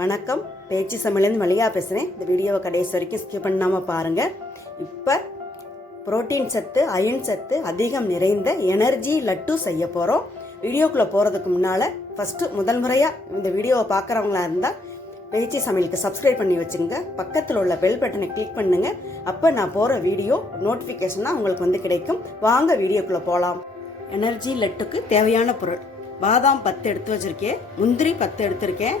வணக்கம், பேச்சு சமையலேருந்து மல்லிகா பேசுகிறேன். இந்த வீடியோவை கடைசி வரைக்கும் ஸ்கிப் பண்ணாமல் பாருங்கள். இப்போ புரோட்டீன் சத்து, அயன் சத்து அதிகம் நிறைந்த எனர்ஜி லட்டு செய்ய போகிறோம். வீடியோக்குள்ளே போகிறதுக்கு முன்னால் முதல் முறையாக இந்த வீடியோவை பார்க்குறவங்களா இருந்தால் பேச்சு சமையலுக்கு சப்ஸ்கிரைப் பண்ணி வச்சுங்க. பக்கத்தில் உள்ள பெல் பட்டனை கிளிக் பண்ணுங்க. அப்போ நான் போகிற வீடியோ நோட்டிஃபிகேஷனாக உங்களுக்கு வந்து கிடைக்கும். வாங்க வீடியோக்குள்ளே போகலாம். எனர்ஜி லட்டுக்கு தேவையான பொருள்: பாதாம் 10 எடுத்து வச்சுருக்கேன், முந்திரி 10 எடுத்திருக்கேன்,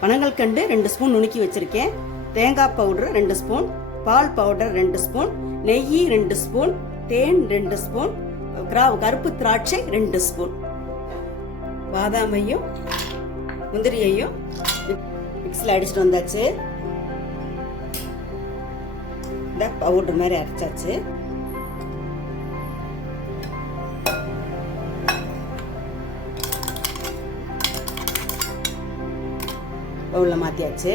பனங்கல்கண்டு 2 ஸ்பூன் நுணுக்கி வச்சுருக்கேன், தேங்காய் பவுடர் 2 ஸ்பூன், பால் பவுடர் 2 ஸ்பூன், நெய் 2 ஸ்பூன், தேன் 2 ஸ்பூன், கருப்பு திராட்சை 2 ஸ்பூன். பாதாமையும் முந்திரியையும் மிக்ஸில் அடிச்சுட்டு வந்தாச்சு. இந்த பவுடர் மாதிரி அரைச்சாச்சு. பவுலில் மாற்றியாச்சு.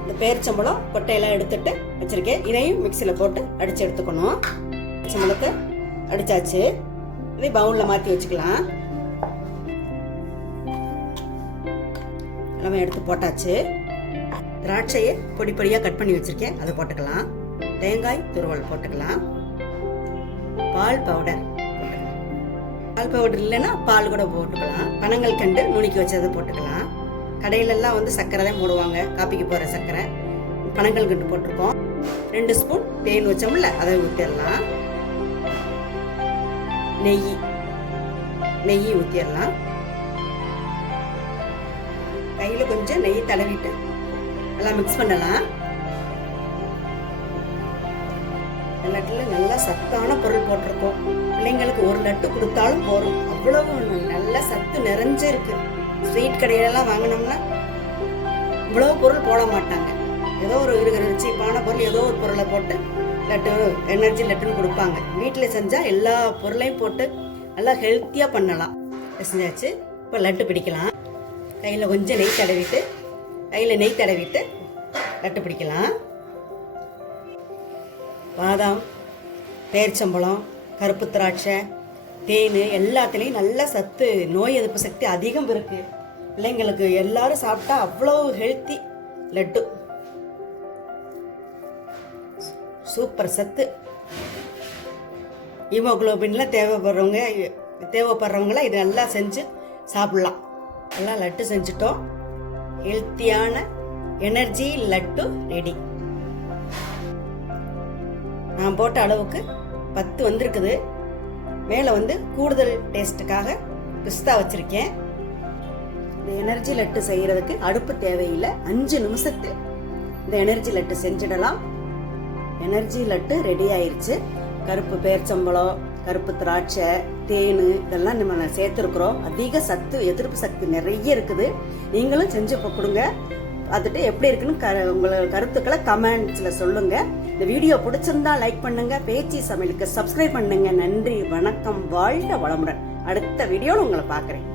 இந்த பேரிச்சம்பழம் கொட்டையெல்லாம் எடுத்துட்டு வச்சுருக்கேன். இதையும் மிக்சியில் போட்டு அடித்து எடுத்துக்கணும். பேரிச்சம்பழத்தை அடித்தாச்சு. இதை பவுலில் மாற்றி வச்சுக்கலாம். எல்லாமே எடுத்து போட்டாச்சு. திராட்சையை பொடி பொடியாக கட் பண்ணி வச்சுருக்கேன், அதை போட்டுக்கலாம். தேங்காய் துருவல் போட்டுக்கலாம். பால் பவுடர் போட்டுக்கலாம். பால் பவுடர் இல்லைன்னா பால் கூட போட்டுக்கலாம். பனங்கல்கண்டு நுணுக்கி வச்சதை போட்டுக்கலாம். கடையிலெல்லாம் வந்து சர்க்கரை தான் போடுவாங்க, காப்பிக்கு போகிற சர்க்கரை. பனங்கல்கண்டு போட்டிருக்கோம். 2 ஸ்பூன் தேன் வச்சோம்ல, அதை ஊற்றிடலாம். நெய் ஊற்றிடலாம். கையில் கொஞ்சம் நெய் தடவிட்டு எல்லாம் மிக்ஸ் பண்ணலாம். லட்டில் நல்லா சத்தான பொருள் போட்டிருக்கோம். பிள்ளைங்களுக்கு ஒரு லட்டு கொடுத்தாலும் போதும், அவ்வளவு நல்ல சத்து நிறைஞ்சிருக்கு. ஸ்வீட் கடையிலெல்லாம் வாங்கினோம்னா இவ்வளவு பொருள் போட மாட்டாங்க. ஏதோ ஒரு சீப்பான பொருள், ஏதோ ஒரு பொருளை போட்டு லட்டு, எனர்ஜி லட்டுன்னு கொடுப்பாங்க. வீட்டில் செஞ்சால் எல்லா பொருளையும் போட்டு நல்லா ஹெல்த்தியாக பண்ணலாம். செஞ்சாச்சு. இப்போ லட்டு பிடிக்கலாம். கையில் கொஞ்சம் நெய் தடவிட்டு லட்டு பிடிக்கலாம். பாதாம், பேரிச்சம்பழம், கருப்பு திராட்சை, தேன் எல்லாத்துலேயும் நல்ல சத்து, நோய் எதிர்ப்பு சக்தி அதிகம் இருக்கு. பிள்ளைங்களுக்கு எல்லாரும் சாப்பிட்டா அவ்வளோ ஹெல்த்தி லட்டு. சூப்பர் சத்து. ஹீமோகுளோபின்லாம் தேவைப்படுறவங்கள இது நல்லா செஞ்சு சாப்பிடலாம். எல்லாம் லட்டு செஞ்சுட்டோம். ஹெல்த்தியான எனர்ஜி லட்டு ரெடி. நான் போட்ட அளவுக்கு 10 வந்திருக்குது. மேலே வந்து கூடுதல் டேஸ்ட்டுக்காக பிஸ்தா வச்சுருக்கேன். இந்த எனர்ஜி லட்டு செய்கிறதுக்கு அடுப்பு தேவையில்லை. 5 நிமிஷத்து இந்த எனர்ஜி லட்டு செஞ்சிடலாம். எனர்ஜி லட்டு ரெடி ஆயிடுச்சு. கருப்பு பேரிச்சம்பழம், கருப்பு திராட்சை, தேன் இதெல்லாம் நம்ம சேர்த்துருக்குறோம். அதிக சத்து, எதிர்ப்பு சக்தி நிறைய இருக்குது. நீங்களும் செஞ்சு கொடுங்க. பார்த்துட்டு எப்படி இருக்குன்னு உங்களோட கருத்துக்களை கமெண்ட்ஸில் சொல்லுங்கள். இந்த வீடியோ பிடிச்சிருந்தா லைக் பண்ணுங்க. பேச்சு சமையலுக்கு சப்ஸ்கிரைப் பண்ணுங்க. நன்றி, வணக்கம், வாழ்க வளமுடன். அடுத்த வீடியோவில் உங்களை பார்க்குறேன்.